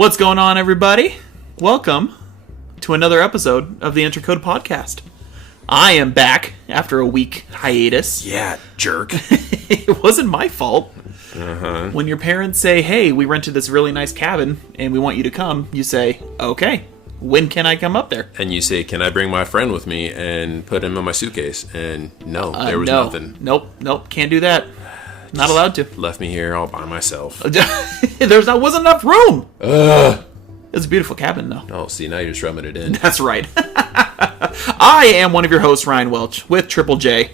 What's going on, everybody? Welcome to another episode of the Intercode Podcast. I am back after a week hiatus. Yeah, jerk. It wasn't my fault. Uh-huh. When your parents say, hey, we rented this really nice cabin and we want you to come, you say, okay, when can I come up there? And you say, can I bring my friend with me and put him in my suitcase? And no, there was nothing. Nope, can't do that. Not allowed to. Left me here all by myself. There wasn't enough room. It's a beautiful cabin, though. Oh, see, now you're just rubbing it in. That's right. I am one of your hosts, Ryan Welch, with Triple J,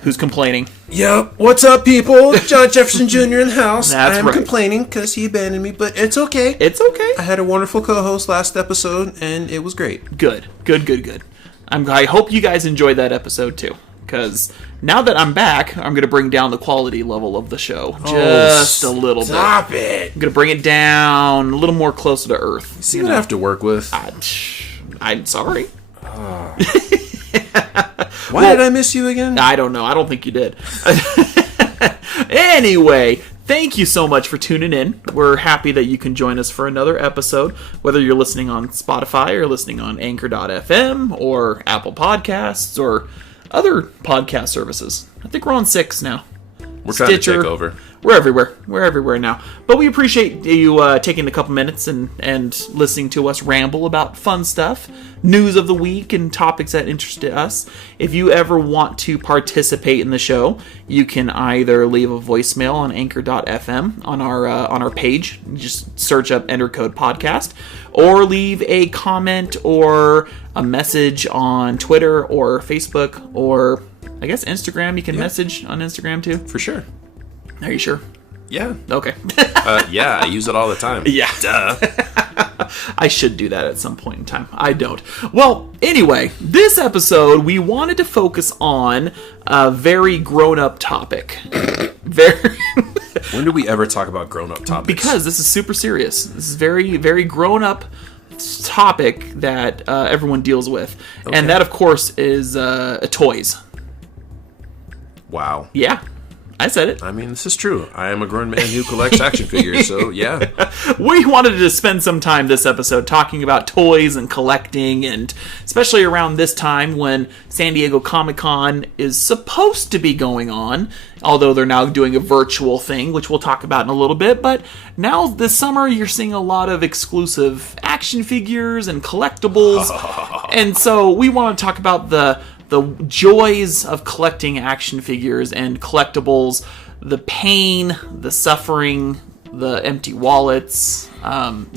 who's complaining. Yep. What's up, people? John Jefferson Jr. in the house. That's I'm right. complaining because he abandoned me, but it's okay. It's okay. I had a wonderful co-host last episode, and it was great. Good. I hope you guys enjoyed that episode, too. Because now that I'm back, I'm going to bring down the quality level of the show just a little bit. Stop it. I'm going to bring it down a little more closer to earth. See what I have to work with? I'm sorry. Why did I miss you again? I don't know. I don't think you did. Anyway, thank you so much for tuning in. We're happy that you can join us for another episode, whether you're listening on Spotify or listening on Anchor.fm or Apple Podcasts or other podcast services. I think we're on 6 now. We're trying Stitcher, to take over. We're everywhere. We're everywhere now. But we appreciate you taking a couple minutes and listening to us ramble about fun stuff, news of the week, and topics that interest us. If you ever want to participate in the show, you can either leave a voicemail on Anchor.fm on our page. Just search up Enter Code Podcast, or leave a comment or a message on Twitter or Facebook or I guess Instagram. You can message on Instagram too. For sure. Are you sure? Yeah. Okay. Yeah, I use it all the time. Yeah. Duh. I should do that at some point in time. I don't. Well, anyway, this episode, we wanted to focus on a very grown-up topic. When do we ever talk about grown-up topics? Because this is super serious. This is very, very grown-up topic that everyone deals with. Okay. And that, of course, is toys. Wow. Yeah. I said it. I mean, this is true. I am a grown man who collects action figures, so yeah. We wanted to spend some time this episode talking about toys and collecting, and especially around this time when San Diego Comic-Con is supposed to be going on, although they're now doing a virtual thing, which we'll talk about in a little bit. But now this summer, you're seeing a lot of exclusive action figures and collectibles. And so we want to talk about the joys of collecting action figures and collectibles, the pain, the suffering, the empty wallets,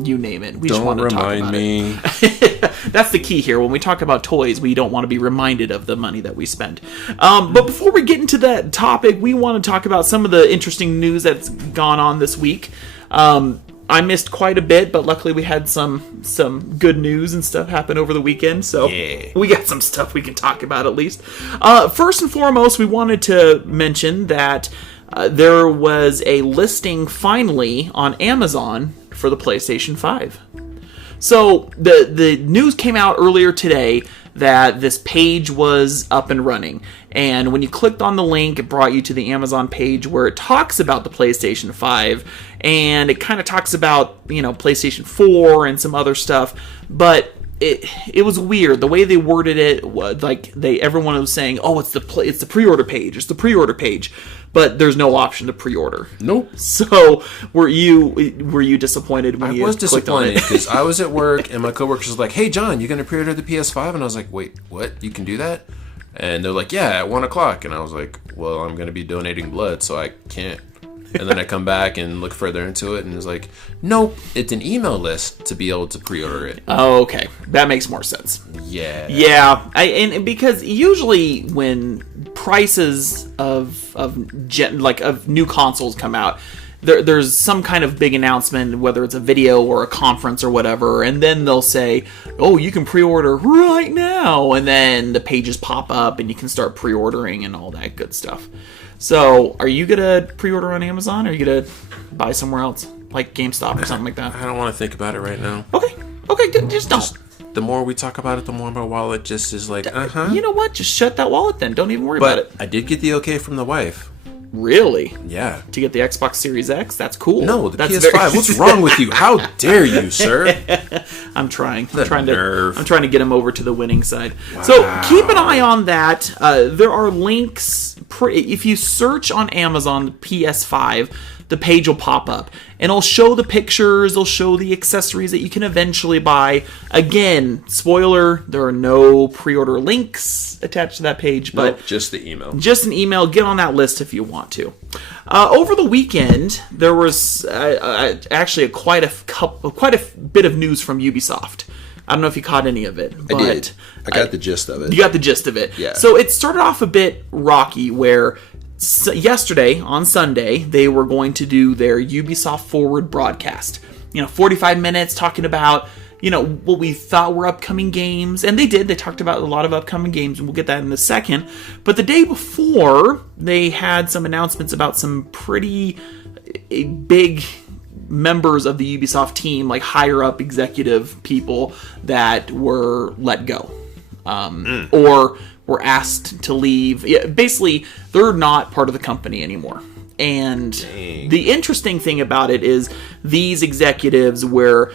you name it. We just want to talk about it. That's the key here. When we talk about toys, we don't want to be reminded of the money that we spend. But before we get into that topic, we want to talk about some of the interesting news that's gone on this week. I missed quite a bit, but luckily we had some good news and stuff happen over the weekend, so we got some stuff we can talk about at least. First and foremost, we wanted to mention that there was a listing finally on Amazon for the PlayStation 5. So the news came out earlier today that this page was up and running. And when you clicked on the link, it brought you to the Amazon page where it talks about the PlayStation 5. And it kind of talks about, PlayStation 4 and some other stuff. But it was weird. The way they worded it, was like everyone was saying, oh, it's the pre-order page. It's the pre-order page. But there's no option to pre-order. Nope. So were you disappointed when you clicked on it? I was disappointed because I was at work and my coworkers was like, "Hey, John, you gonna pre-order the PS5?" And I was like, "Wait, what? You can do that?" And they're like, "Yeah, at 1:00." And I was like, "Well, I'm gonna be donating blood, so I can't." And then I come back and look further into it, and it's like, nope, it's an email list to be able to pre-order it. Oh, okay, that makes more sense. Yeah. Yeah, and because usually when prices of new consoles come out, there's some kind of big announcement, whether it's a video or a conference or whatever, and then they'll say, oh, you can pre-order right now, and then the pages pop up and you can start pre-ordering and all that good stuff. So, are you going to pre-order on Amazon, or are you going to buy somewhere else, like GameStop or something like that? I don't want to think about it right now. Okay, just don't. The more we talk about it, the more my wallet just is like, You know what? Just shut that wallet then. Don't even worry about it. I did get the okay from the wife. Really? Yeah. To get the Xbox Series X? That's cool. No, the That's PS5. What's wrong with you? How dare you, sir? I'm trying. Nerve. I'm trying to get him over to the winning side. Wow. So keep an eye on that. There are links. If you search on Amazon PS5, the page will pop up, and it'll show the pictures. It'll show the accessories that you can eventually buy. Again, spoiler: there are no pre-order links attached to that page, but nope, just the email. Just an email. Get on that list if you want to. Over the weekend, there was actually quite a bit of news from Ubisoft. I don't know if you caught any of it. But I did. I got the gist of it. You got the gist of it. Yeah. So it started off a bit rocky where yesterday, on Sunday, they were going to do their Ubisoft Forward broadcast. 45 minutes talking about, what we thought were upcoming games. And they did. They talked about a lot of upcoming games, and we'll get that in a second. But the day before, they had some announcements about some pretty big members of the Ubisoft team, like higher up executive people that were let go or were asked to leave. Yeah, basically, they're not part of the company anymore. And the interesting thing about it is these executives were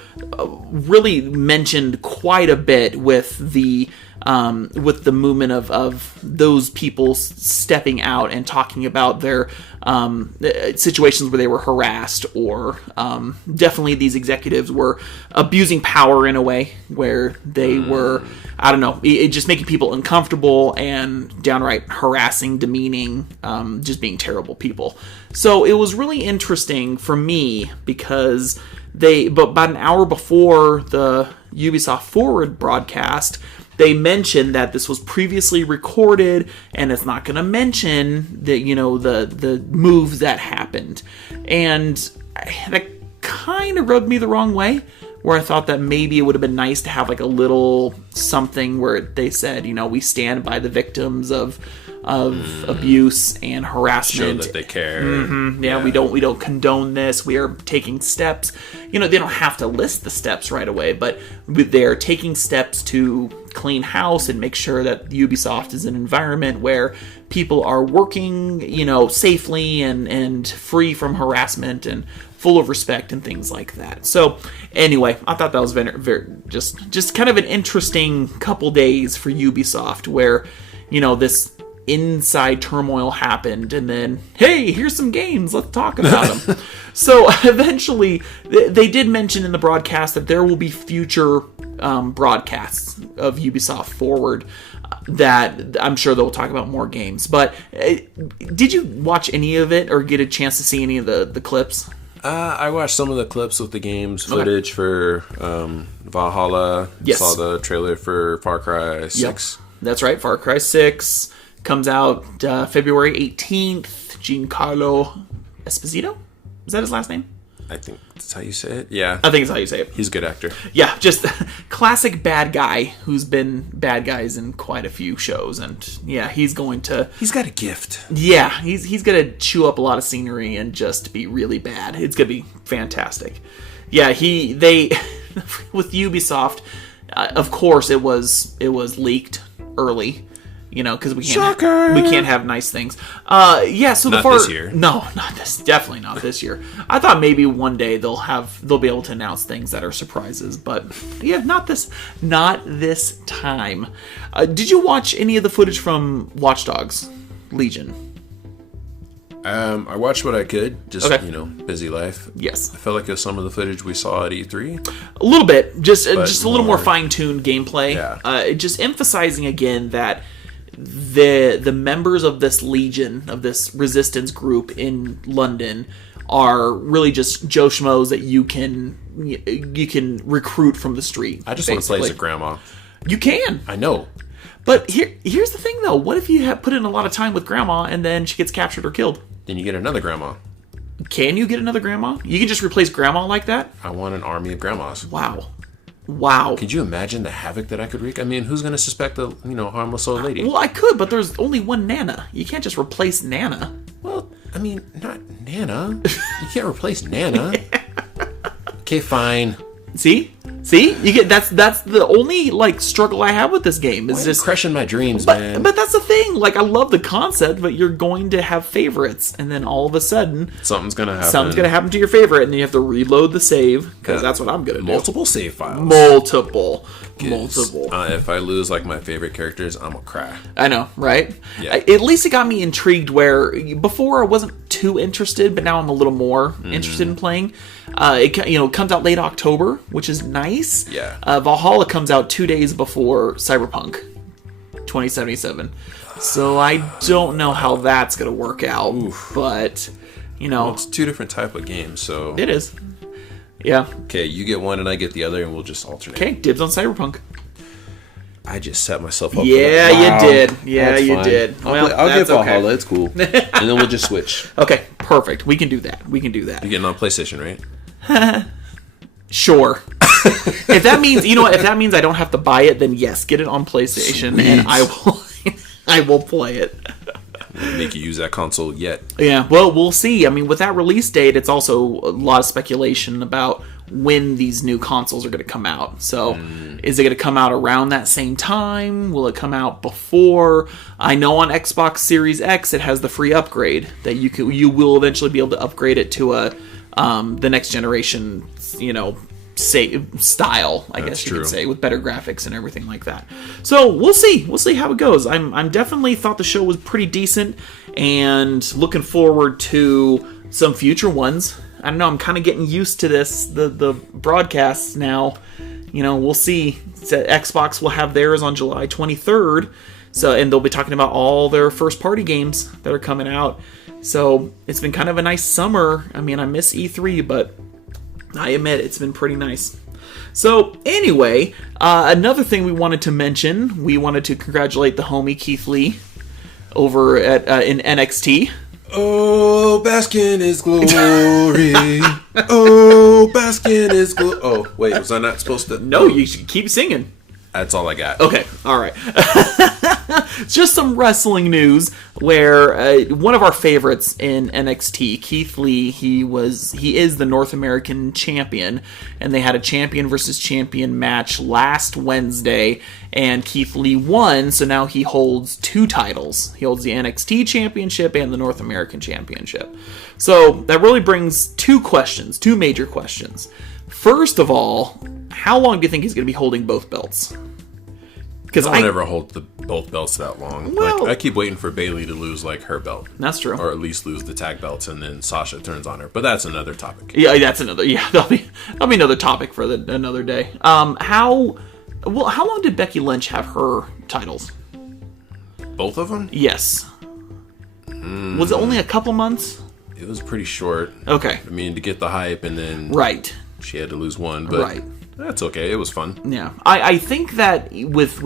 really mentioned quite a bit with the movement of those people stepping out and talking about their situations where they were harassed, or definitely these executives were abusing power in a way where they were, I don't know, just making people uncomfortable and downright harassing, demeaning, just being terrible people. So it was really interesting for me because but about an hour before the Ubisoft Forward broadcast, they mentioned that this was previously recorded, and it's not going to mention the moves that happened, and that kind of rubbed me the wrong way. Where I thought that maybe it would have been nice to have like a little something where they said, we stand by the victims of abuse and harassment. Show that they care. Mm-hmm. Yeah, we don't condone this. We are taking steps. They don't have to list the steps right away, but they're taking steps to clean house and make sure that Ubisoft is an environment where people are working, safely and free from harassment and full of respect and things like that. So anyway, I thought that was very just kind of an interesting couple days for Ubisoft where, this inside turmoil happened, and then, hey, here's some games, let's talk about them. So eventually, they did mention in the broadcast that there will be future broadcasts of Ubisoft Forward that I'm sure they'll talk about more games. But did you watch any of it or get a chance to see any of the clips? I watched some of the clips with the game's footage for Valhalla. Yes. Saw the trailer for Far Cry 6. Yep. That's right, Far Cry 6 comes out February 18th. Giancarlo Esposito? Is that his last name? I think that's how you say it. Yeah. I think it's how you say it. He's a good actor. Yeah, just classic bad guy who's been bad guys in quite a few shows, and yeah, he's got a gift. Yeah, he's gonna chew up a lot of scenery and just be really bad. It's gonna be fantastic. Yeah, they with Ubisoft, of course it was leaked early. Because we can't have nice things. Yeah. So this year. No, not this. Definitely not this year. I thought maybe one day they'll be able to announce things that are surprises, but yeah, not this time. Did you watch any of the footage from Watchdogs Legion? I watched what I could. Just busy life. Yes. I felt like it was some of the footage we saw at E3. A little bit, just a little more fine-tuned gameplay. Yeah. Just emphasizing again that the members of this Legion, of this resistance group in London, are really just Joe Schmoes that you can recruit from the street. I just want to play as a grandma. You can. I know. But here's the thing, though. What if you have put in a lot of time with grandma and then she gets captured or killed? Then you get another grandma. Can you get another grandma? You can just replace grandma like that? I want an army of grandmas. Wow. Could you imagine the havoc that I could wreak? I mean, who's going to suspect a harmless old lady? Well, I could, but there's only one Nana. You can't just replace Nana. Well, I mean, not Nana. You can't replace Nana. Okay, fine. See? See, you get that's the only like struggle I have with this game is just crushing my dreams, man. But that's the thing. Like, I love the concept, but you're going to have favorites, and then all of a sudden, something's gonna happen. Something's gonna happen to your favorite, and then you have to reload the save because that's what I'm gonna do. Multiple save files. Multiple. If I lose like my favorite characters, I'm gonna cry. I know, right? Yeah. At least it got me intrigued. Where before I wasn't too interested, but now I'm a little more interested in playing. It comes out late October, which is nice. Yeah. Valhalla comes out 2 days before Cyberpunk 2077. So I don't know how that's going to work out. Oof. But, Well, it's two different type of games, so... It is. Yeah. Okay, you get one and I get the other, and we'll just alternate. Okay, dibs on Cyberpunk. I just set myself up. Yeah, for that. You did. Yeah, That's you fine. did. I'll get Valhalla. Okay. It's cool. And then we'll just switch. Okay, perfect. We can do that. You're getting on PlayStation, right? Sure. If that means I don't have to buy it, then yes, get it on PlayStation. Sweet. And I will play it. Make you use that console yet. Yeah, well, we'll see. I mean, with that release date, it's also a lot of speculation about when these new consoles are going to come out. So, is it going to come out around that same time? Will it come out before? I know on Xbox Series X, it has the free upgrade that you will eventually be able to upgrade it to the next generation, style, I guess you could say, with better graphics and everything like that. So we'll see how it goes. I'm definitely thought the show was pretty decent, and looking forward to some future ones. I don't know, I'm kind of getting used to the broadcasts now. We'll see. Xbox will have theirs on July 23rd, and they'll be talking about all their first party games that are coming out. So it's been kind of a nice summer. I mean, I miss E3, but I admit it's been pretty nice. So anyway, another thing we wanted to mention, we wanted to congratulate the homie Keith Lee over at in NXT. Oh, bask in his glory. Oh, bask in his glory. Oh, wait, was I not supposed to? No, you should keep singing. That's all I got. Okay, all right. Just some wrestling news where one of our favorites in NXT, Keith Lee, he is the North American champion, and they had a champion versus champion match last Wednesday, and Keith Lee won, so now he holds two titles. He holds the NXT championship and the North American championship. So that really brings two major questions. First of all, how long do you think he's going to be holding both belts? Because I never hold both belts that long. Well, I keep waiting for Bayley to lose her belt. That's true. Or at least lose the tag belts, and then Sasha turns on her. But that's another topic. Yeah, that'll be another topic for another day. How long did Becky Lynch have her titles? Both of them? Yes. Was it only a couple months? It was pretty short. Okay. I mean, to get the hype, and then right, she had to lose one, but that's okay. It was fun. Yeah, I think that with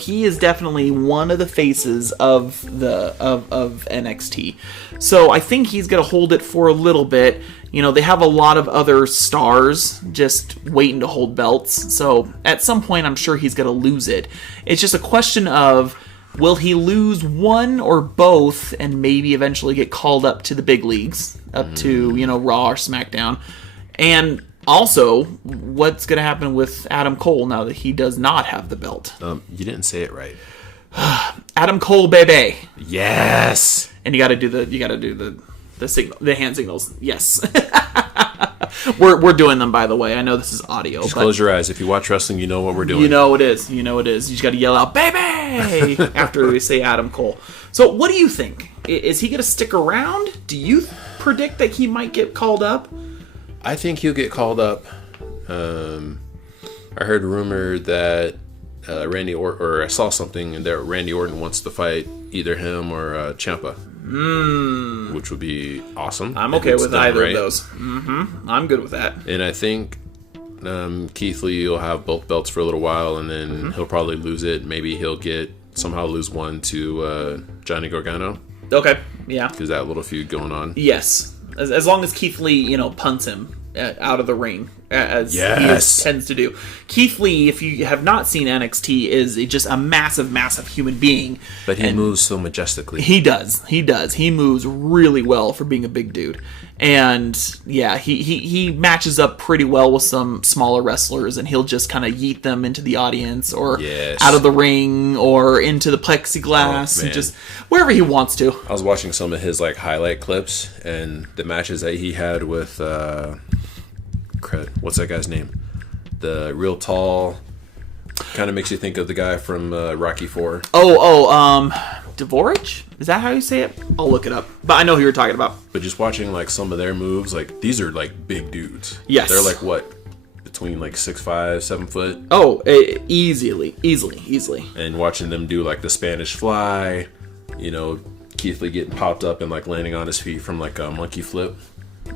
he is definitely one of the faces of NXT. So I think he's gonna hold it for a little bit. They have a lot of other stars just waiting to hold belts. So at some point, I'm sure he's gonna lose it. It's just a question of, will he lose one or both and maybe eventually get called up to the big leagues, up to, Raw or SmackDown? And also, what's going to happen with Adam Cole now that he does not have the belt? You didn't say it right. Adam Cole, baby. Yes. And you got to do the signal, the hand signals. Yes. We're doing them, by the way. I know this is audio. Just close your eyes. If you watch wrestling, you know what we're doing. You know it is. You just got to yell out, baby, after we say Adam Cole. So what do you think? Is he going to stick around? Do you predict that he might get called up? I think he'll get called up. I heard a rumor that I saw something that Randy Orton wants to fight either him or Ciampa. Which would be awesome. I'm okay with either of those. Mm-hmm. I'm good with that. And I think Keith Lee will have both belts for a little while, and then he'll probably lose it. Maybe he'll somehow lose one to Johnny Gargano. Okay, yeah. Because that little feud going on. Yes. As long as Keith Lee, punts him out of the ring as Yes. he tends to do. Keith Lee, if you have not seen NXT, is just a massive, massive human being. But he moves so majestically. He does. He moves really well for being a big dude. And yeah, he matches up pretty well with some smaller wrestlers, and he'll just kind of yeet them into the audience or out of the ring or into the plexiglass and just wherever he wants to. I was watching some of his like highlight clips and the matches that he had with what's that guy's name? The real tall, kind of makes you think of the guy from Rocky IV. Dvorak? Is that how you say it? I'll look it up. But I know who you're talking about. But just watching like some of their moves, like these are like big dudes. Yes. They're like what? Between like 6'5", 7 foot. Oh, easily. And watching them do like the Spanish fly, you know, Keith Lee getting popped up and like landing on his feet from like a monkey flip.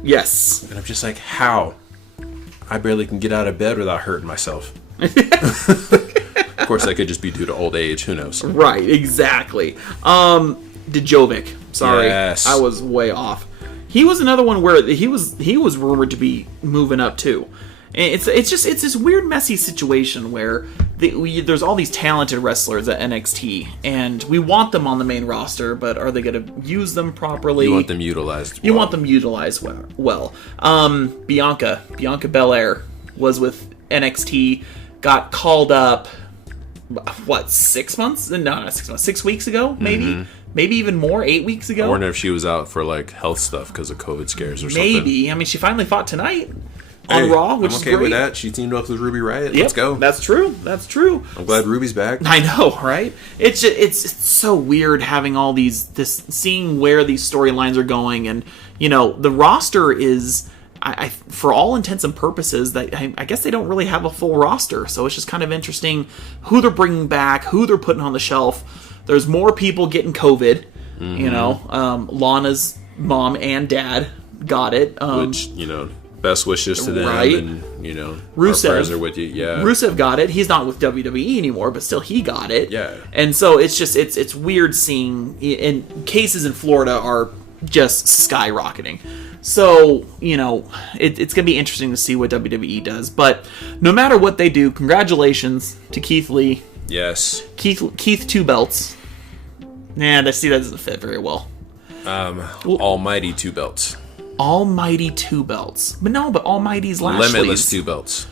Yes. And I'm just like, how? I barely can get out of bed without hurting myself. Of course, that could just be due to old age. Who knows? Right, exactly. Djokovic. Sorry, yes. I was way off. He was another one where he was rumored to be moving up too. And it's this weird, messy situation where there's all these talented wrestlers at NXT, and we want them on the main roster, but are they going to use them properly? You want them utilized. You want them utilized well. Bianca Belair was with NXT, got called up. What, 6 months? No, not 6 months. 6 weeks ago, maybe, maybe even more. 8 weeks ago. I wonder if she was out for like health stuff because of COVID scares or something. Maybe. I mean, she finally fought tonight on Raw, which is great. I'm okay with that. She teamed up with Ruby Riott. Yep, Let's go. That's true. I'm glad Ruby's back. I know, right? It's so weird having all seeing where these storylines are going, and you know, the roster is. I for all intents and purposes, I guess they don't really have a full roster, so it's just kind of interesting who they're bringing back, who they're putting on the shelf. There's more people getting COVID, you know. Lana's mom and dad got it, which, you know, best wishes to them, right? And you know, Rusev, our prayers are with you. Yeah, Rusev got it. He's not with WWE anymore, but still he got it. Yeah, and so it's weird seeing, and cases in Florida are just skyrocketing. So, you know, it's going to be interesting to see what WWE does. But no matter what they do, congratulations to Keith Lee. Yes. Keith two belts. Nah, I see that doesn't fit very well. Almighty two belts. Almighty two belts. But no, but Almighty's Lashley's. Limitless two belts.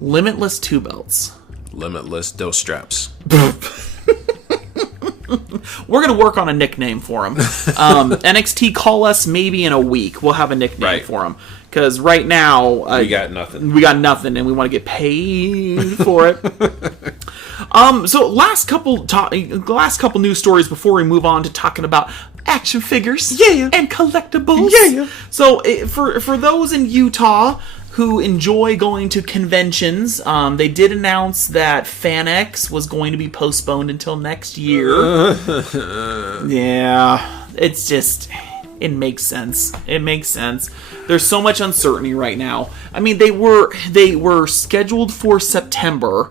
Limitless two belts. Limitless dose straps. We're going to work on a nickname for him. NXT, call us maybe in a week. We'll have a nickname for him. Because right now... we got nothing. We got nothing, and we want to get paid for it. So last couple news stories before we move on to talking about action figures and collectibles. Yeah. So for those in Utah who enjoy going to conventions, they did announce that FanX was going to be postponed until next year. Yeah, it's just... It makes sense. There's so much uncertainty right now. I mean, they were scheduled for September,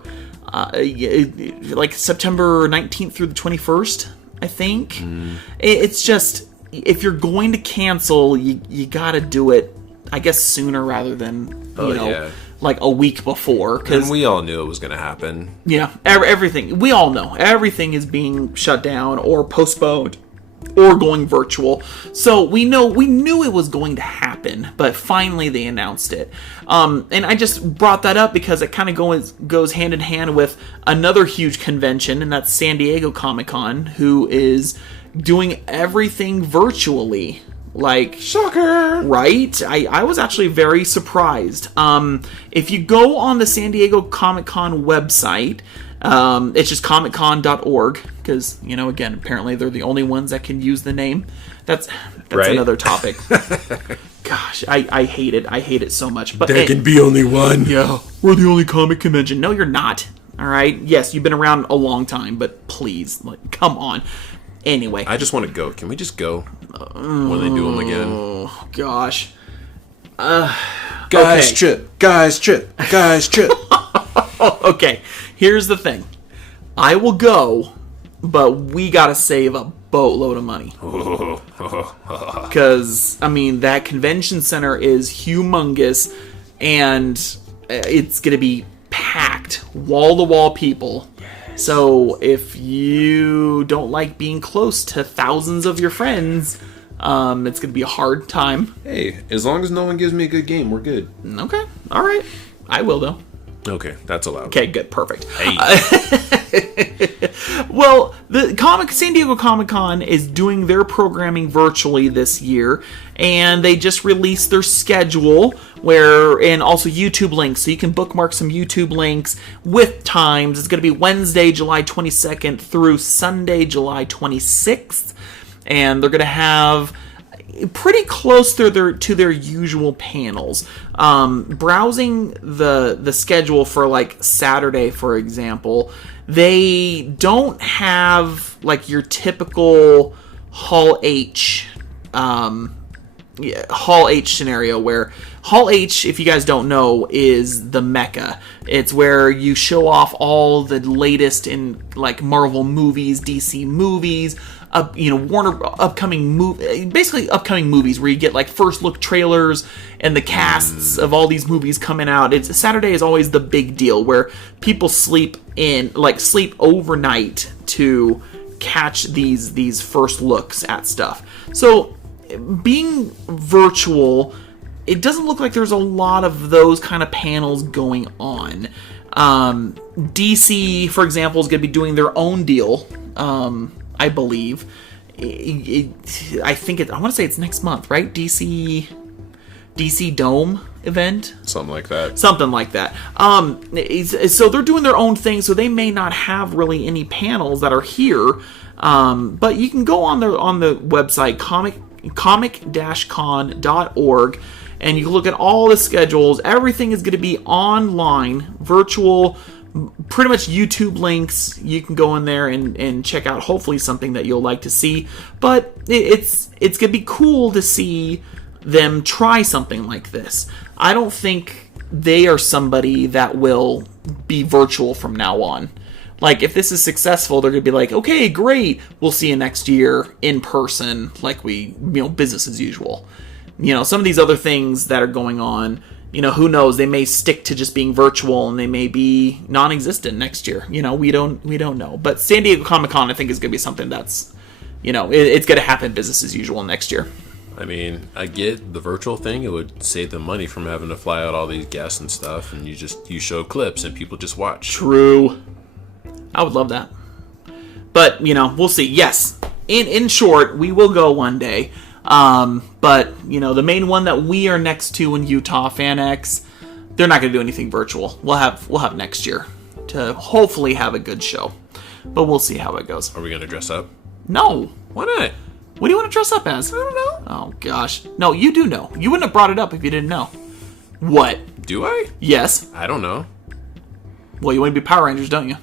like September 19th through the 21st, I think. It's just, if you're going to cancel, you gotta do it, I guess, sooner rather than, like a week before. And we all knew it was going to happen. Yeah, everything. We all know. Everything is being shut down or postponed or going virtual. So we knew it was going to happen, but finally they announced it. And I just brought that up because it kind of goes hand in hand with another huge convention, and that's San Diego Comic-Con, who is doing everything virtually. Like, shocker, right? I was actually very surprised. If you go on the San Diego Comic-Con website, it's just comiccon.org, because, you know, again, apparently they're the only ones that can use the name. That's right? Another topic. Gosh, I hate it. I hate it so much. But there can be only one. Yeah, we're the only comic convention. No, you're not. All right? Yes, you've been around a long time, but please, like, come on. Anyway. I just want to go. Can we just go when they do them again? Oh, gosh. Guys trip. Okay, here's the thing. I will go, but we gotta save a boatload of money. Because, I mean, that convention center is humongous. and it's going to be packed, wall-to-wall people. So if you don't like being close to thousands of your friends, it's going to be a hard time. Hey, as long as no one gives me a good game, we're good. Okay. All right. I will, though. Okay, that's allowed. Okay, good. Perfect. Hey. Well, the San Diego Comic-Con is doing their programming virtually this year, and they just released their schedule and also YouTube links, so you can bookmark some YouTube links with times. It's going to be Wednesday, July 22nd through Sunday, July 26th, and they're going to have pretty close to their usual panels. Browsing the schedule for like Saturday, for example, they don't have like your typical Hall H scenario, where Hall H, if you guys don't know, is the mecca. It's where you show off all the latest in like Marvel movies, DC movies, Warner upcoming movies where you get like first look trailers and the casts of all these movies coming out. Saturday is always the big deal where people sleep overnight to catch these first looks at stuff. So being virtual, it doesn't look like there's a lot of those kind of panels going on. DC, for example, is going to be doing their own deal. I believe. I want to say it's next month, right? DC Dome event? Something like that. So they're doing their own thing, so they may not have really any panels that are here. But you can go on the website, comic-con.org, and you can look at all the schedules. Everything is going to be online, virtual, pretty much YouTube links. You can go in there and check out hopefully something that you'll like to see. But it's going to be cool to see them try something like this. I don't think they are somebody that will be virtual from now on. Like, if this is successful, they're going to be like, okay, great, we'll see you next year in person, like business as usual. Some of these other things that are going on, who knows? They may stick to just being virtual, and they may be non-existent next year. We don't know. But San Diego Comic-Con, I think, is going to be something that's, it's going to happen business as usual next year. I mean, I get the virtual thing. It would save them money from having to fly out all these guests and stuff, and you show clips and people just watch. True. I would love that. But, we'll see. Yes. In short, we will go one day. But, the main one that we are next to in Utah, FanX, they're not going to do anything virtual. We'll have next year to hopefully have a good show. But we'll see how it goes. Are we going to dress up? No. Why not? What do you want to dress up as? I don't know. Oh, gosh. No, you do know. You wouldn't have brought it up if you didn't know. What? Do I? Yes. I don't know. Well, you want to be Power Rangers, don't you?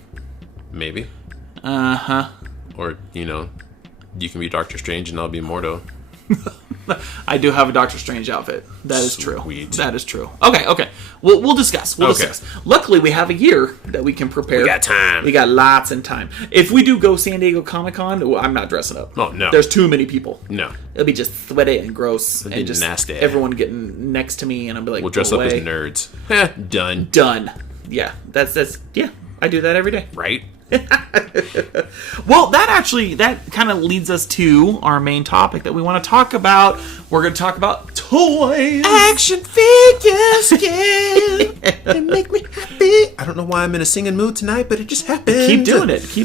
Maybe. Uh-huh. Or, you can be Doctor Strange and I'll be Mordo. I do have a Doctor Strange outfit. That is true. Sweet. That is true. Okay. We'll discuss. Discuss. Luckily, we have a year that we can prepare. We got time. We got lots of time. If we do go San Diego Comic-Con, I'm not dressing up. Oh, no. There's too many people. No. It'll be just sweaty and gross. It'll be and just nasty. Everyone getting next to me, and I'll be like, we'll dress up as nerds. Done. Done. Yeah. That's yeah. I do that every day. Right? Well, that kind of leads us to our main topic that we want to talk about. We're going to talk about toys. Action figures, yeah. They make me happy. I don't know why I'm in a singing mood tonight, but it just happened. Keep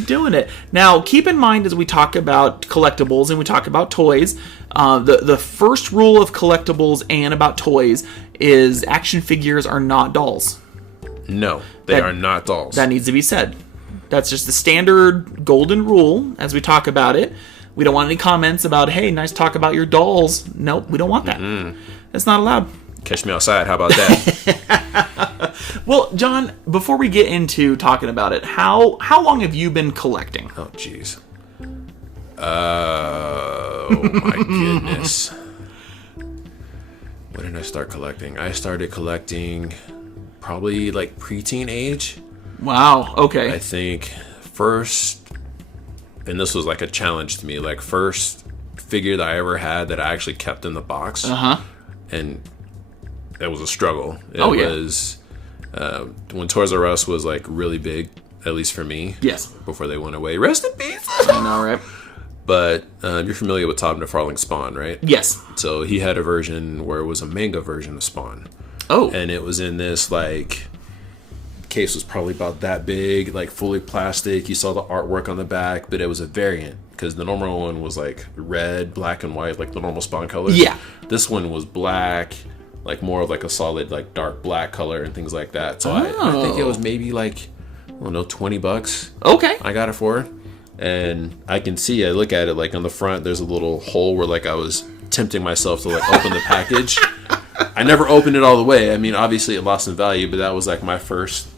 doing it. Now, keep in mind as we talk about collectibles and we talk about toys, the first rule of collectibles and about toys is action figures are not dolls. No, they are not dolls. That needs to be said. That's just the standard golden rule as we talk about it. We don't want any comments about, hey, nice talk about your dolls. Nope, we don't want that. That's not allowed. Catch me outside. How about that? Well, John, before we get into talking about it, how long have you been collecting? Oh, jeez. Oh, my goodness. When did I start collecting? I started collecting probably like preteen age. Wow, okay. I think first, and this was like a challenge to me, like first figure that I ever had that I actually kept in the box. Uh-huh. And it was a struggle. It Oh, yeah. was when Toys R Us was like really big, at least for me. Yes. Before they went away. Rest in peace. I know, right? But you're familiar with Todd McFarlane's Spawn, right? Yes. So he had a version where it was a manga version of Spawn. Oh. And it was in this like case was probably about that big, like fully plastic. You saw the artwork on the back, but it was a variant because the normal one was like red, black, and white, like the normal Spawn colors. Yeah. This one was black, like more of like a solid, like dark black color and things like that. So I think it was maybe like, I don't know, $20. Okay. I got it for. And I can see, I look at it like on the front, there's a little hole where like I was tempting myself to like open the package. I never opened it all the way. I mean, obviously it lost in value, but that was like my first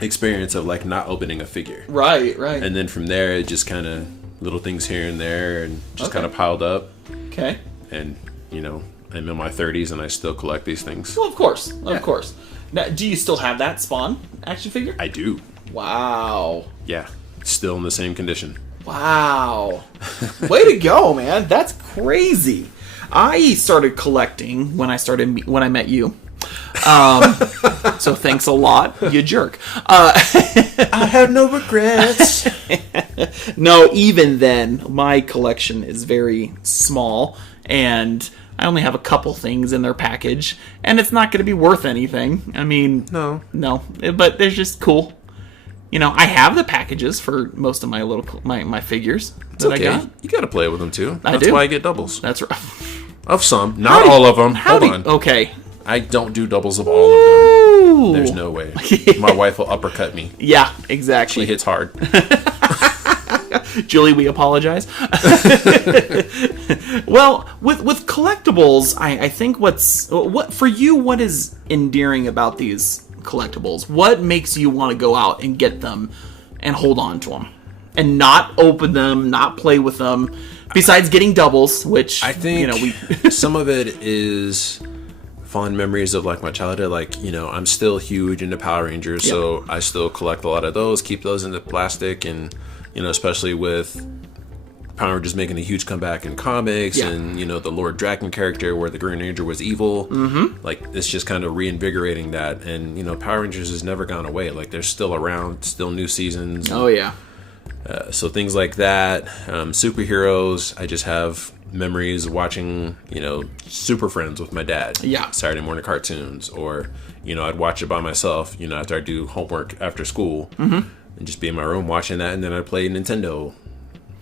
experience of like not opening a figure. Right. And then from there, it just kind of little things here and there and just kind of piled up. Okay. And, you know, I'm in my 30s and I still collect these things. Well, of course. Of course. Now, do you still have that Spawn action figure? I do. Wow. Yeah. Still in the same condition. Wow. Way to go, man. That's crazy. I started collecting when I met you. So thanks a lot, you jerk. I have no regrets. No, even then, my collection is very small, and I only have a couple things in their package, and it's not going to be worth anything. I mean, no, but they're just cool. You know, I have the packages for most of my my figures that I got. You got to play with them too. I That's do. why I get doubles. That's right. Of some, not all of them. Hold on. Okay. I don't do doubles of all of them. Ooh. There's no way. My wife will uppercut me. Yeah, She exactly. hits hard. Julie, we apologize. Well, with collectibles, I think what for you, what is endearing about these collectibles? What makes you want to go out and get them and hold on to them and not open them, not play with them? Besides getting doubles, which I think, you know, some of it is fond memories of like my childhood. Like, you know, I'm still huge into Power Rangers, so I still collect a lot of those, keep those in the plastic, and you know, especially with Power Rangers making a huge comeback in comics, and you know, the Lord Draken character where the Green Ranger was evil. Like, it's just kind of reinvigorating that. And you know, Power Rangers has never gone away. Like, they're still around, still new seasons. oh yeah. So things like that. Superheroes, I just have memories of watching, you know, Super Friends with my dad. Yeah. Saturday morning cartoons. Or, you know, I'd watch it by myself, you know, after I do homework after school. And just be in my room watching that. And then I'd play Nintendo.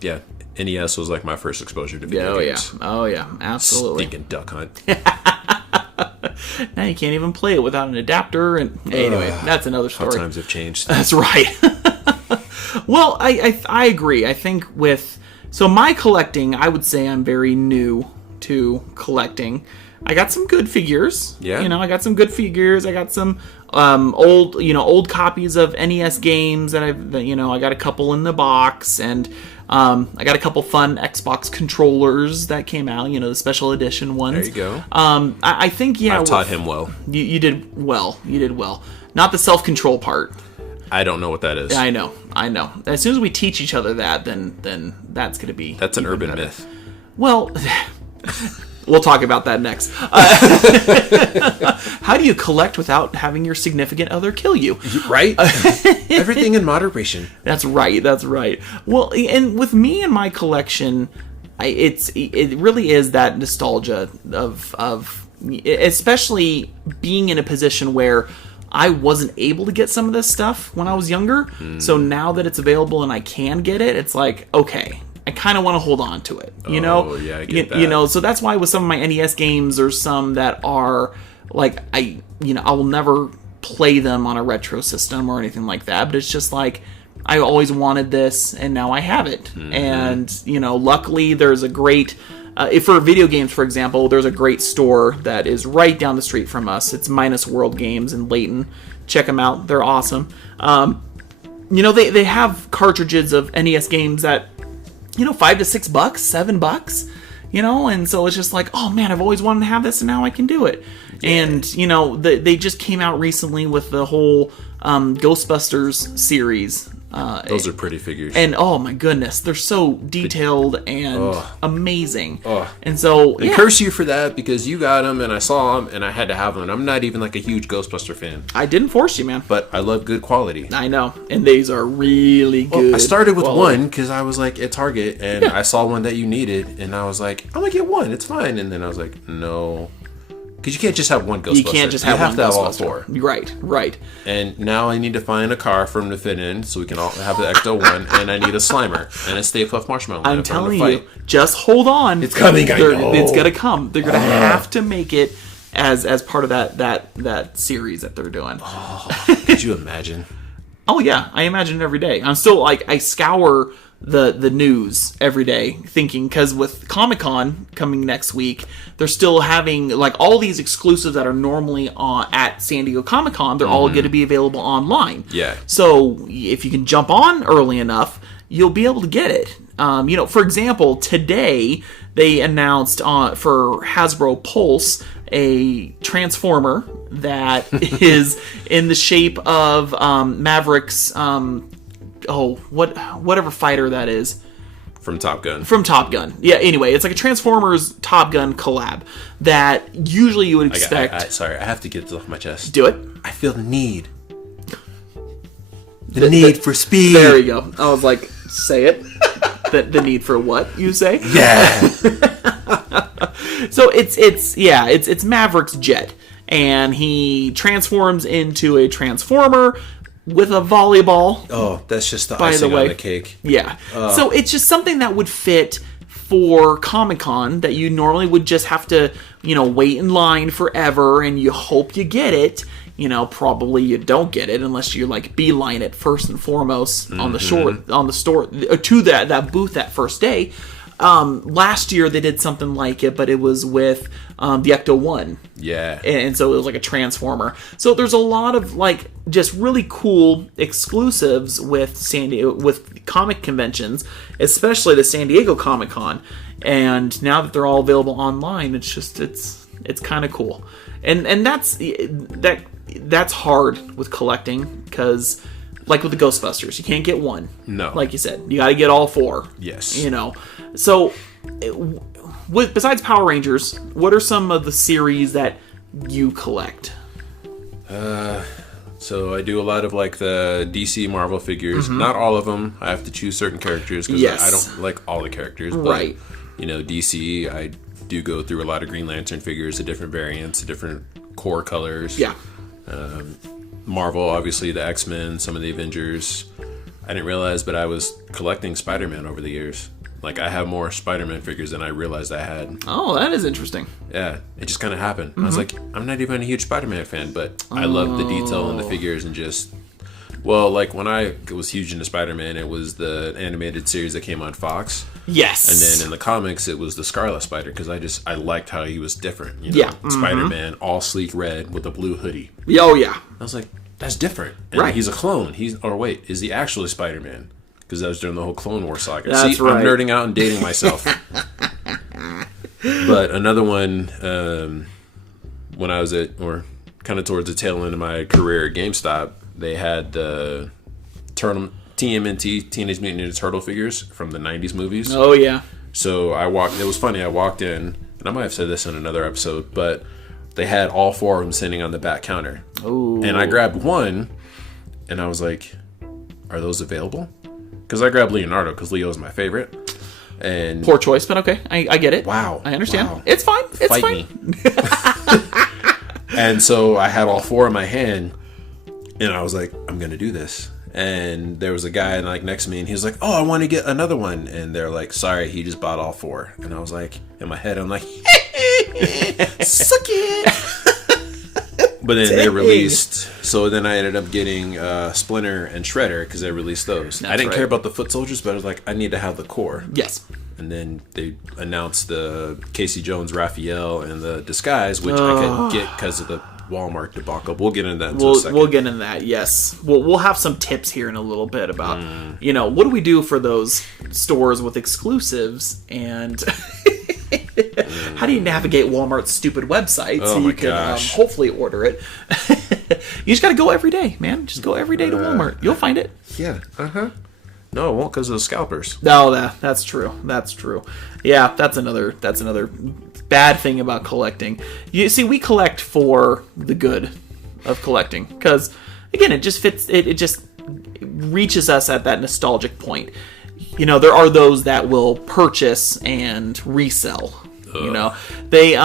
Yeah. NES was like my first exposure to video games. Oh yeah, absolutely. Stinking Duck Hunt. Now you can't even play it without an adapter. And anyway, that's another How story. times have changed. That's right. Well, I agree. I think so my collecting, I would say I'm very new to collecting. I got some good figures. Yeah. You know, I got some good figures. I got some old copies of NES games that I got a couple in the box, and I got a couple fun Xbox controllers that came out, you know, the special edition ones. There you go. I think, I've taught him well. You did well. You did well. Not the self-control part. I don't know what that is. I know. As soon as we teach each other that, then that's going to be... That's an even urban better. myth. Well, we'll talk about that next. How do you collect without having your significant other kill you? Right? Everything in moderation. That's right. Well, and with me and my collection, it really is that nostalgia of especially being in a position where I wasn't able to get some of this stuff when I was younger. So now that it's available and I can get it, it's like, okay, I kind of want to hold on to it. You know? Yeah, I get that. You know, so that's why with some of my NES games or some that are like, I will never play them on a retro system or anything like that, but it's just like, I always wanted this and now I have it. And, you know, luckily there's a great... if for video games, for example, there's a great store that is right down the street from us. It's Minus World Games in Layton. Check them out. They're awesome. You know, they have cartridges of NES games that, you know, $5 to $6, $7, you know, and so it's just like, oh man, I've always wanted to have this and now I can do it. Yeah. And, you know, they just came out recently with the whole Ghostbusters series Those are pretty figures. And oh my goodness, they're so detailed and amazing. Oh. And so, And curse you for that, because you got them and I saw them and I had to have them. And I'm not even like a huge Ghostbuster fan. I didn't force you, man. But I love good quality. I know. And these are really good. I started with quality. one because I was like at Target and I saw one that you needed. And I was like, I'm going to get one. It's fine. And then I was like, no. Because you can't just have one Ghostbuster. You can't just have one to have all Ghostbuster. 4. Right. And now I need to find a car for him to fit in so we can all have the Ecto-1. And I need a Slimer and a Stay Puft Marshmallow. I'm telling you, just hold on. It's coming, I know. It's going to come. They're going to have to make it as part of that series that they're doing. Could you imagine? Oh, yeah. I imagine it every day. I'm still, I scour the news every day thinking, because with Comic-Con coming next week, they're still having all these exclusives that are normally at San Diego Comic-Con. They're all going to be available online. Yeah. So if you can jump on early enough, you'll be able to get it. For example, today they announced for Hasbro Pulse a Transformer that is in the shape of Maverick's whatever fighter that is. From Top Gun. Yeah, anyway, it's like a Transformers Top Gun collab that usually you would expect. Sorry, I have to get this off my chest. Do it. I feel the need. The need for speed. There you go. I was like, say it. the need for what, you say? Yeah. So it's Maverick's jet, and he transforms into a Transformer with a volleyball. Oh, that's just the icing on the cake. Yeah. So it's just something that would fit for Comic-Con that you normally would just have to, wait in line forever and you hope you get it. Probably you don't get it unless you beeline it first and foremost on the store to that booth that first day. Last year they did something like it, but it was with the Ecto-1. Yeah. And so it was like a Transformer. So there's a lot of just really cool exclusives with comic conventions, especially the San Diego Comic-Con. And now that they're all available online, it's kind of cool. And that's hard with collecting, because like with the Ghostbusters, you can't get one. No. Like you said, you got to get all 4. Yes. So besides Power Rangers, what are some of the series that you collect? So I do a lot of the DC Marvel figures. Not all of them. I have to choose certain characters because I don't like all the characters. But, right. DC, I do go through a lot of Green Lantern figures, the different variants, the different core colors. Yeah. Marvel, obviously the X-Men, some of the Avengers. I didn't realize, but I was collecting Spider-Man over the years. I have more Spider-Man figures than I realized I had. Oh, that is interesting. Yeah, it just kind of happened. I was like, I'm not even a huge Spider-Man fan, but I love the detail in the figures and just... Well, when I was huge into Spider-Man, it was the animated series that came on Fox. Yes. And then in the comics, it was the Scarlet Spider, because I liked how he was different. Yeah. Spider-Man, all sleek red with a blue hoodie. Oh, yeah. I was like, that's different. And right. He's a clone. Is he actually Spider-Man? Because that was during the whole Clone War saga. That's right. I'm nerding out and dating myself. But another one, when I was kind of towards the tail end of my career at GameStop, they had the TMNT, Teenage Mutant Ninja Turtle figures from the 90s movies. Oh, yeah. So it was funny, I walked in, and I might have said this in another episode, but they had all 4 of them sitting on the back counter. Ooh. And I grabbed one, and I was like, are those available? Because I grabbed Leonardo, because Leo is my favorite. And poor choice, but okay. I get it. Wow. I understand. Wow. It's fine. It's Fight fine. Me. And so I had all 4 in my hand, and I was like, I'm going to do this. And there was a guy next to me, and he was like, oh, I want to get another one. And they're like, sorry, he just bought all 4. And I was like, in my head, I'm like, suck it. But then they released, so then I ended up getting Splinter and Shredder, because they released those. I didn't care about the foot soldiers, but I was like, I need to have the core. Yes. And then they announced the Casey Jones, Raphael, and the Disguise, which I couldn't get because of the Walmart debacle. We'll get into that in a second. We'll get into that, yes. We'll have some tips here in a little bit about, what do we do for those stores with exclusives, and how do you navigate Walmart's stupid website so you can hopefully order it. You just got to go every day, man. Just go every day to Walmart. You'll find it. Yeah. No, it won't because of the scalpers. No, that's true. That's true. Yeah, that's another bad thing about collecting. You see, we collect for the good of collecting because, again, it just fits. It just reaches us at that nostalgic point. You know, there are those that will purchase and resell. Ugh. You know, they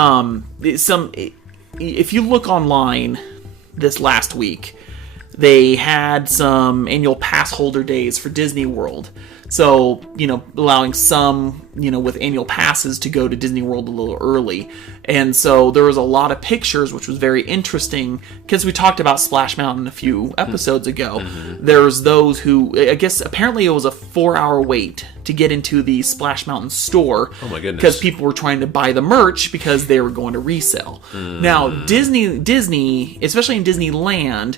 if you look online this last week, they had some annual pass holder days for Disney World. So, you know, allowing some, you know, with annual passes to go to Disney World a little early. And so there was a lot of pictures, which was very interesting because we talked about Splash Mountain a few episodes ago. Mm-hmm. There's those who, I guess, apparently it was a 4-hour wait to get into the Splash Mountain store. Oh my goodness. Because people were trying to buy the merch because they were going to resell. Now, Disney, especially in Disneyland,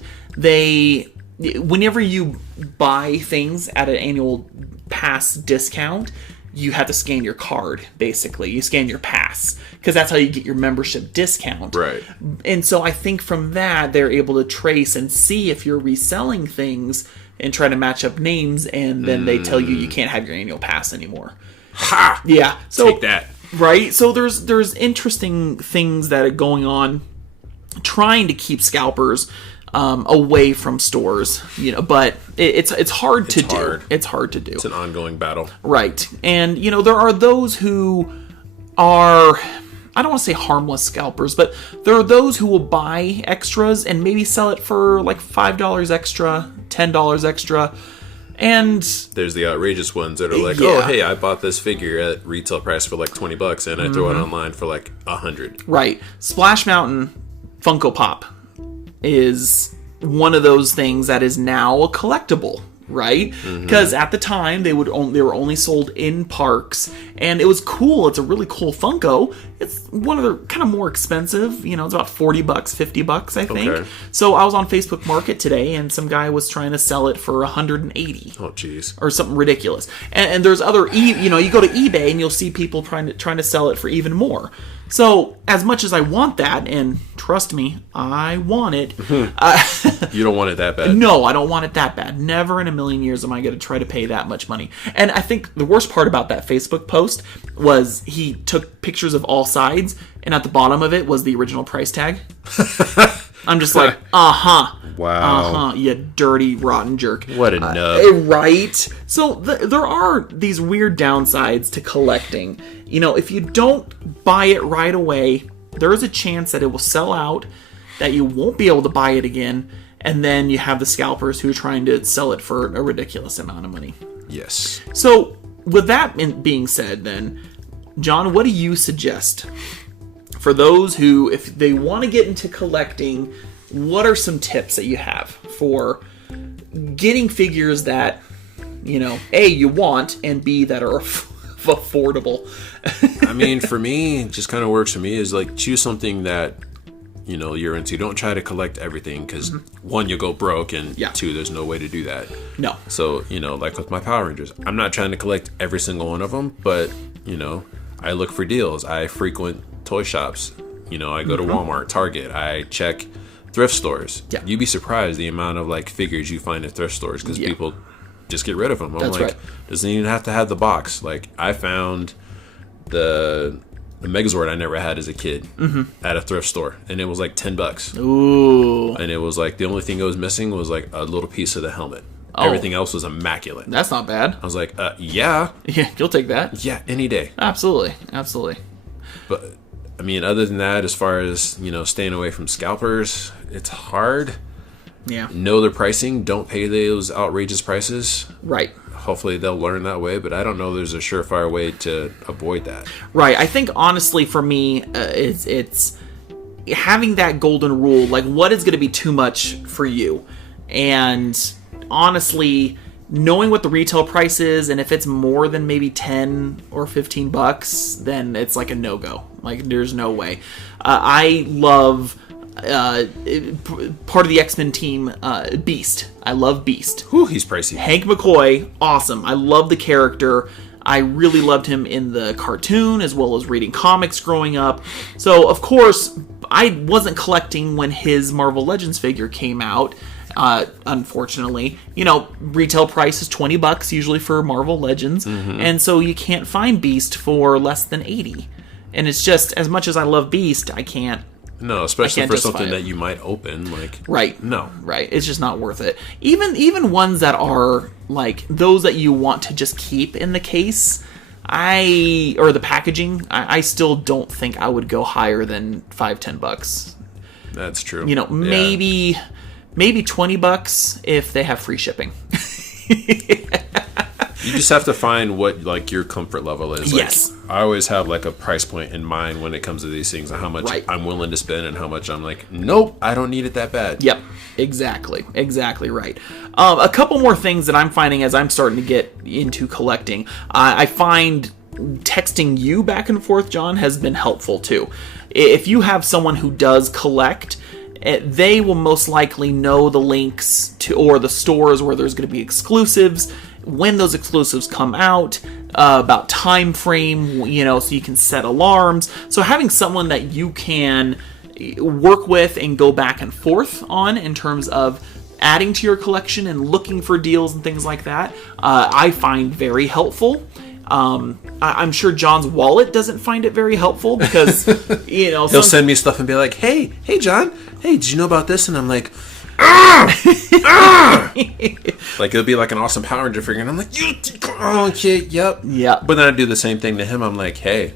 whenever you buy things at an annual pass discount, you have to scan your card. Basically, you scan your pass because that's how you get your membership discount. Right. And so I think from that they're able to trace and see if you're reselling things and try to match up names, and then they tell you can't have your annual pass anymore. Ha! Yeah. So take that. Right. So there's interesting things that are going on, trying to keep scalpers away from stores, you know, but it's hard to do. It's hard to do. It's an ongoing battle. Right. And, you know, there are those who are, I don't want to say harmless scalpers, but there are those who will buy extras and maybe sell it for like $5 extra, $10 extra. And there's the outrageous ones that are like, oh, hey, I bought this figure at retail price for like $20 and I throw it online for like $100. Right. Splash Mountain Funko Pop is one of those things that is now a collectible, right? Because at the time they were only sold in parks, and it was cool. It's a really cool Funko. It's one of the kind of more expensive. You know, it's about $40, $50, I think. Okay. So I was on Facebook Market today, and some guy was trying to sell it for $180. Oh, jeez. Or something ridiculous. And there's other, you know, you go to eBay and you'll see people trying to sell it for even more. So, as much as I want that, and trust me, I want it. You don't want it that bad? No, I don't want it that bad. Never in a million years am I going to try to pay that much money. And I think the worst part about that Facebook post was he took pictures of all sides, and at the bottom of it was the original price tag. I'm just like, wow, you dirty, rotten jerk. What a nub. Right? So there are these weird downsides to collecting. You know, if you don't buy it right away, there is a chance that it will sell out, that you won't be able to buy it again, and then you have the scalpers who are trying to sell it for a ridiculous amount of money. Yes. So, with that being said, then, John, what do you suggest for those who, if they want to get into collecting, what are some tips that you have for getting figures that, you know, A, you want, and B, that are affordable? I mean, for me, it just kind of works for me is like choose something that, you know, you're into. Don't try to collect everything because one, you'll go broke, and two, there's no way to do that. No. So, you know, like with my Power Rangers, I'm not trying to collect every single one of them, but, you know, I look for deals. I frequent toy shops. You know, I go to Walmart, Target. I check thrift stores. Yeah. You'd be surprised the amount of like figures you find at thrift stores because people just get rid of them. I'm That's like, right. Doesn't even have to have the box. Like I found the Megazord I never had as a kid at a thrift store, and it was like $10. Ooh. And it was like the only thing it was missing was like a little piece of the helmet. Oh. Everything else was immaculate. That's not bad. I was like, yeah. Yeah, you'll take that. Yeah, any day. Absolutely. Absolutely. But I mean, other than that, as far as, you know, staying away from scalpers, it's hard. Yeah. Know their pricing. Don't pay those outrageous prices. Right. Hopefully they'll learn that way, but I don't know there's a surefire way to avoid that. Right. I think, honestly, for me, it's having that golden rule, like, what is going to be too much for you? And, honestly, knowing what the retail price is, and if it's more than maybe $10 or $15, then it's like a no-go. Like, there's no way. I love part of the X-Men team, Beast. I love Beast. Whew, he's pricey. Hank McCoy, awesome. I love the character. I really loved him in the cartoon as well as reading comics growing up. So, of course, I wasn't collecting when his Marvel Legends figure came out. unfortunately. Retail price is $20 usually for Marvel Legends, and so you can't find Beast for less than $80. And it's just, as much as I love Beast, I can't. No, especially for something that you might open, right. No, right. It's just not worth it. Even ones that are those that you want to just keep in the case, or the packaging, I still don't think I would go higher than $5-10. That's true. Maybe $20 if they have free shipping. You just have to find what your comfort level is. Yes. I always have a price point in mind when it comes to these things, and how much I'm willing to spend, and how much I'm nope, I don't need it that bad. Yep, exactly right. A couple more things that I'm finding as I'm starting to get into collecting. I find texting you back and forth, John, has been helpful too. If you have someone who does collect, they will most likely know the links to, or the stores where there's going to be exclusives, when those exclusives come out, about time frame, so you can set alarms. So having someone that you can work with and go back and forth on in terms of adding to your collection and looking for deals and things like that, I find very helpful. I'm sure John's wallet doesn't find it very helpful because, he'll send me stuff and be like, hey, John, did you know about this? And I'm like, it'll be like an awesome Power Ranger figure, and I'm like, okay, yep. But then I do the same thing to him. I'm like, hey,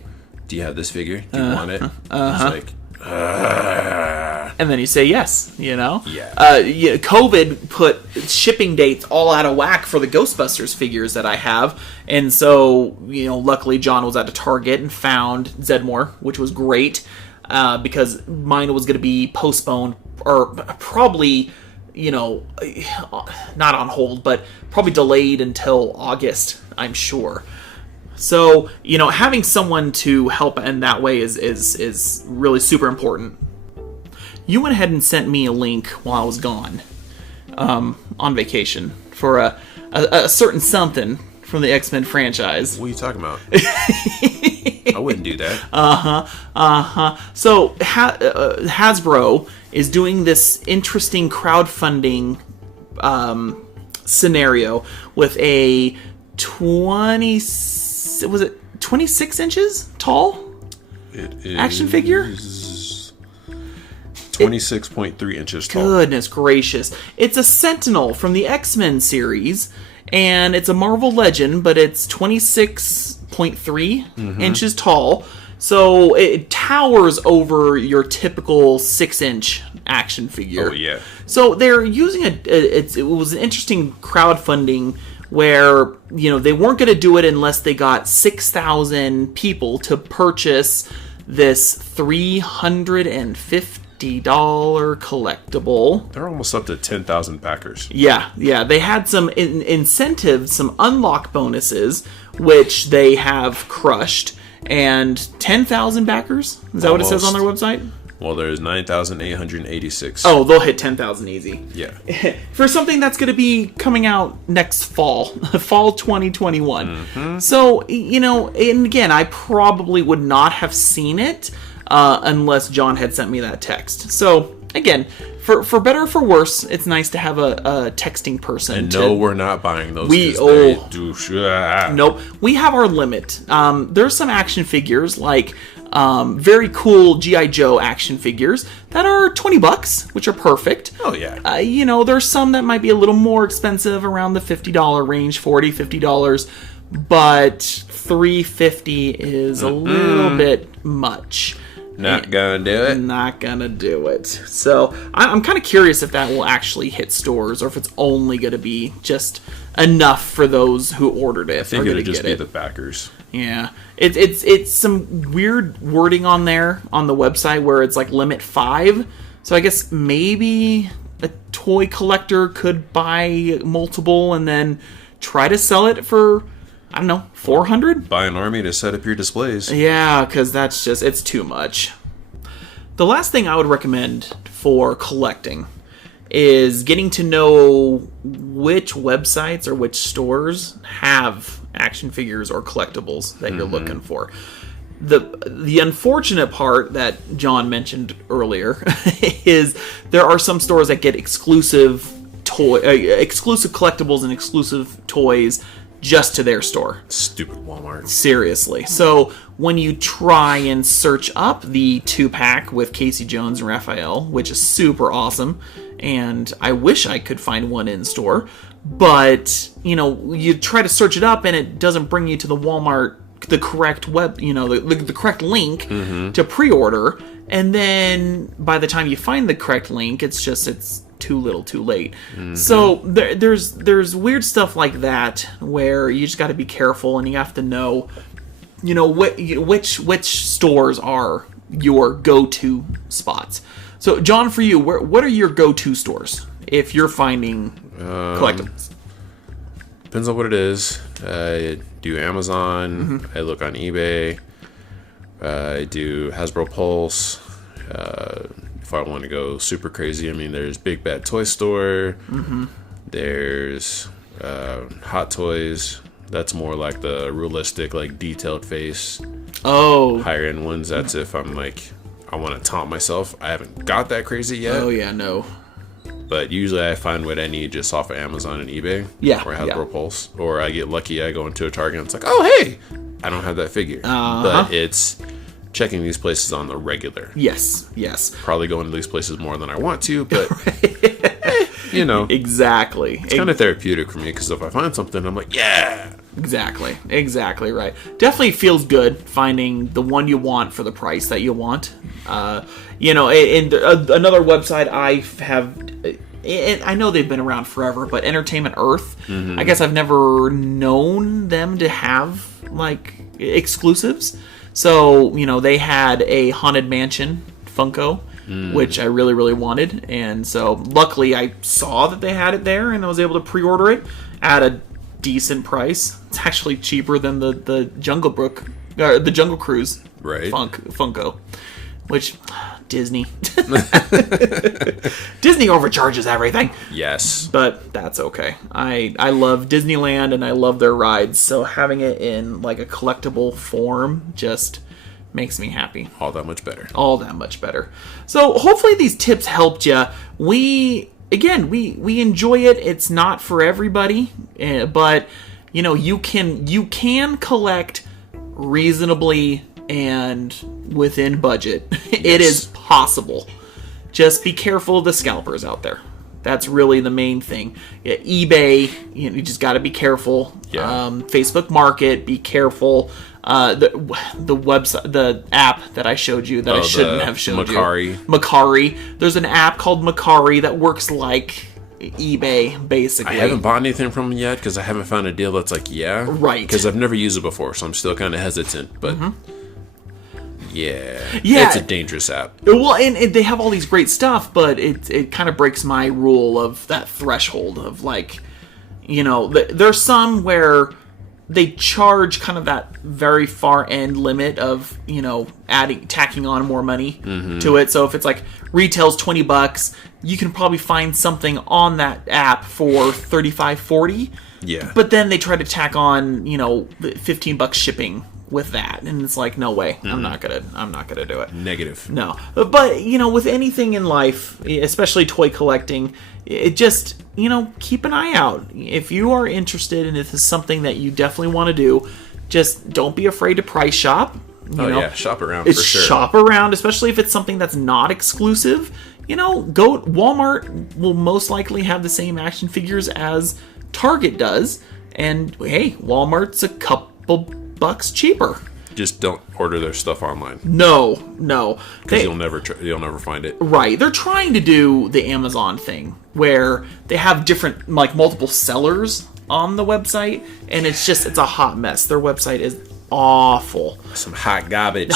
do you have this figure? Do you want it? He's like, and then you say yes, Yeah. COVID put shipping dates all out of whack for the Ghostbusters figures that I have. And so, luckily John was at a Target and found Zedmore, which was great, because mine was going to be postponed, or probably, not on hold, but probably delayed until August, I'm sure. So, having someone to help in that way is really super important. You went ahead and sent me a link while I was gone, on vacation, for a certain something from the X-Men franchise. What are you talking about? I wouldn't do that. So Hasbro is doing this interesting crowdfunding scenario with a 26 inches tall action figure? 26.3 inches tall. Goodness gracious. It's a Sentinel from the X-Men series, and it's a Marvel Legend, but it's 26.3 inches tall. So it towers over your typical 6-inch action figure. Oh, yeah. So they're using it was an interesting crowdfunding where, they weren't going to do it unless they got 6,000 people to purchase this $350 collectible. They're almost up to 10,000 backers. Yeah. They had some incentives, some unlock bonuses, which they have crushed. And 10,000 backers? Is that what it says on their website? Well, there's 9,886. Oh, they'll hit 10,000 easy. Yeah. For something that's going to be coming out next fall, fall 2021. So, and again, I probably would not have seen it unless John had sent me that text. So, again, for better or for worse, it's nice to have a texting person. And no, we're not buying those. Nope. We have our limit. There's some action figures like very cool G.I. Joe action figures that are $20, which are perfect. Oh, yeah. There's some that might be a little more expensive, around the $50 range, $40, $50, but $350 is a little bit much. Not gonna do it. Not gonna do it. So I'm kind of curious if that will actually hit stores, or if it's only gonna be just enough for those who ordered it. I think it'll just be the backers. Yeah, it's some weird wording on there on the website where it's like limit 5. So I guess maybe a toy collector could buy multiple and then try to sell it for, I don't know, 400? Buy an army to set up your displays. Yeah, because that's just, it's too much. The last thing I would recommend for collecting is getting to know which websites or which stores have action figures or collectibles that you're looking for. The unfortunate part that John mentioned earlier is there are some stores that get exclusive exclusive collectibles and exclusive toys just to their store. Stupid Walmart. Seriously. So when you try and search up the 2-pack with Casey Jones and Raphael, which is super awesome, and I wish I could find one in store, but you try to search it up and it doesn't bring you to the Walmart, the correct the correct link to pre-order, and then by the time you find the correct link, it's too little too late. So there's weird stuff like that where you just got to be careful, and you have to know which stores are your go-to spots. So John, for you, what are your go-to stores if you're finding collectibles? Depends on what it is. I do Amazon. I look on eBay. I do Hasbro Pulse. If I want to go super crazy, there's Big Bad Toy Store. There's Hot Toys. That's more like the realistic, like detailed face. Oh, higher end ones. That's if I'm like, I want to taunt myself. I haven't got that crazy yet. Oh yeah, no. But usually I find what I need just off of Amazon and eBay. Yeah. Or Hasbro Pulse. Or I get lucky, I go into a Target and it's like, oh hey, I don't have that figure. But it's checking these places on the regular. Yes. Probably going to these places more than I want to, but Exactly. It's kind of therapeutic for me, because if I find something, I'm like, yeah. Exactly right. Definitely feels good finding the one you want for the price that you want. And another website I have, and I know they've been around forever, but Entertainment Earth, I guess I've never known them to have like exclusives. So, they had a Haunted Mansion Funko, which I really, really wanted. And so luckily I saw that they had it there and I was able to pre-order it at a decent price. It's actually cheaper than the Jungle Cruise Funko, which Disney overcharges everything. Yes, but that's okay. I love Disneyland and I love their rides, so having it in like a collectible form just makes me happy. All that much better. So hopefully these tips helped you. We enjoy it. It's not for everybody, but you can collect reasonably and within budget. Yes. It is possible. Just be careful of the scalpers out there. That's really the main thing. eBay, you just got to be careful. Yeah. Facebook Market, be careful. The website, the app that I showed you that I shouldn't have shown you. Macari. There's an app called Macari that works like eBay, basically. I haven't bought anything from them yet because I haven't found a deal that's like, yeah. Right. Because I've never used it before, so I'm still kind of hesitant. But yeah, it's a dangerous app. Well, and they have all these great stuff, but it kind of breaks my rule of that threshold of like, there's some where they charge kind of that very far end limit of, tacking on more money to it. So if it's like retails $20, you can probably find something on that app for $35-$40. Yeah. But then they try to tack on, $15 shipping with that, and it's like, no way. I'm not gonna do it. Negative. No. But with anything in life, especially toy collecting, it just, keep an eye out. If you are interested and this is something that you definitely want to do, just don't be afraid to price shop. Shop around for sure. Shop around, especially if it's something that's not exclusive. Go Walmart will most likely have the same action figures as Target does, and hey, Walmart's a couple bucks cheaper. Just don't order their stuff online. No, because you'll never find it. Right, they're trying to do the Amazon thing where they have different, like, multiple sellers on the website, and it's a hot mess. Their website is awful. Some hot garbage.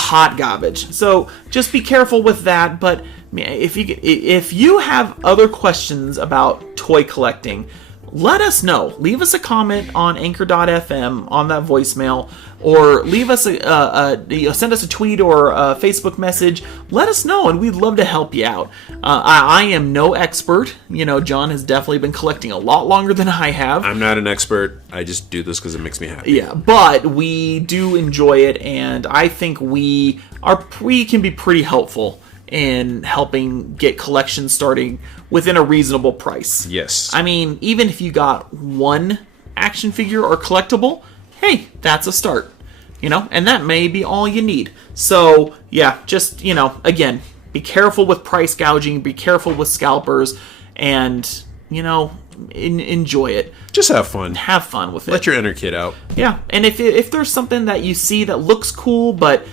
So just be careful with that. But if you have other questions about toy collecting, let us know. Leave us a comment on anchor.fm on that voicemail, or leave us send us a tweet or a Facebook message. Let us know, and we'd love to help you out. I am no expert. John has definitely been collecting a lot longer than I have. I'm not an expert. I just do this because it makes me happy. Yeah, but we do enjoy it, and I think we can be pretty helpful in helping get collections starting within a reasonable price. Yes. I mean, even if you got one action figure or collectible, hey, that's a start. And that may be all you need. So, yeah, just, again, be careful with price gouging, be careful with scalpers, and, enjoy it. Just have fun. Have fun with it. Let your inner kid out. Yeah, and if there's something that you see that looks cool, but,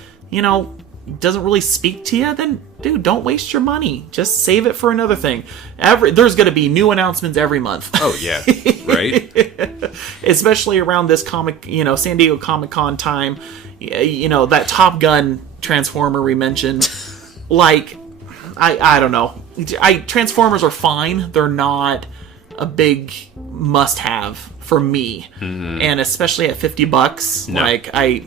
doesn't really speak to you, then, dude, don't waste your money. Just save it for another thing. There's going to be new announcements every month. Oh, yeah. Right? Especially around this San Diego Comic-Con time. That Top Gun Transformer we mentioned. I don't know. Transformers are fine. They're not a big must-have for me. Mm-hmm. And especially at $50. No.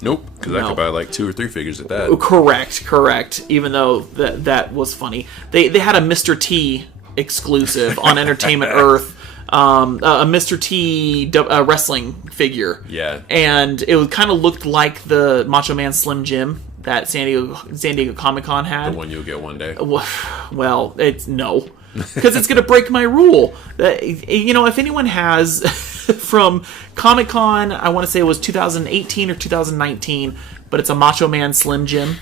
Nope. Because I could buy like 2 or 3 figures at that. Correct. Even though that was funny. They had a Mr. T exclusive on Entertainment Earth. A Mr. T wrestling figure. Yeah. And it kind of looked like the Macho Man Slim Jim that San Diego Comic-Con had. The one you'll get one day. Well, it's no. Because it's going to break my rule. If anyone has from Comic-Con, I want to say it was 2018 or 2019, but it's a Macho Man Slim Jim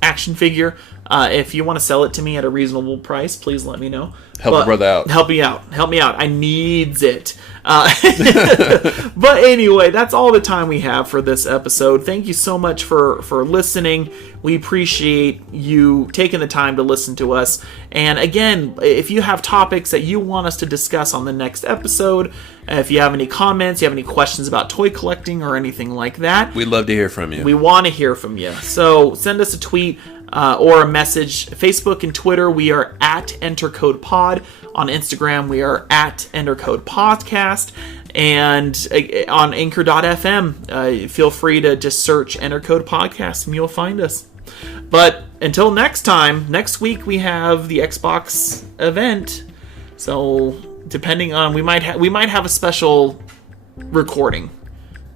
action figure. If you want to sell it to me at a reasonable price, please let me know. Help a brother out. Help me out. I needs it. But anyway, that's all the time we have for this episode. Thank you so much for listening. We appreciate you taking the time to listen to us. And again, if you have topics that you want us to discuss on the next episode, if you have any comments, you have any questions about toy collecting or anything like that, we'd love to hear from you. We want to hear from you. So send us a tweet or a message. Facebook and Twitter, we are at EnterCodePod. On Instagram, we are at EnterCodePodcast. And on Anchor.fm, feel free to just search Entercode Podcast and you'll find us. But until next time, next week we have the Xbox event. So depending on, we might have a special recording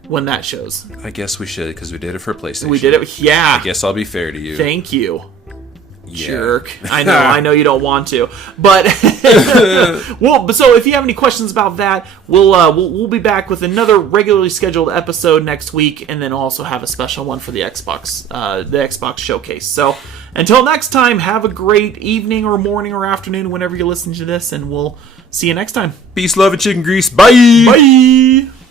when that shows. I guess we should, because we did it for PlayStation. We did it, yeah. I guess I'll be fair to you. Thank you. Yeah. Jerk. I know you don't want to, but so if you have any questions about that, we'll be back with another regularly scheduled episode next week, and then also have a special one for the Xbox showcase. So until next time, have a great evening or morning or afternoon whenever you listen to this, and we'll see you next time. Peace, love, and chicken grease. Bye. Bye.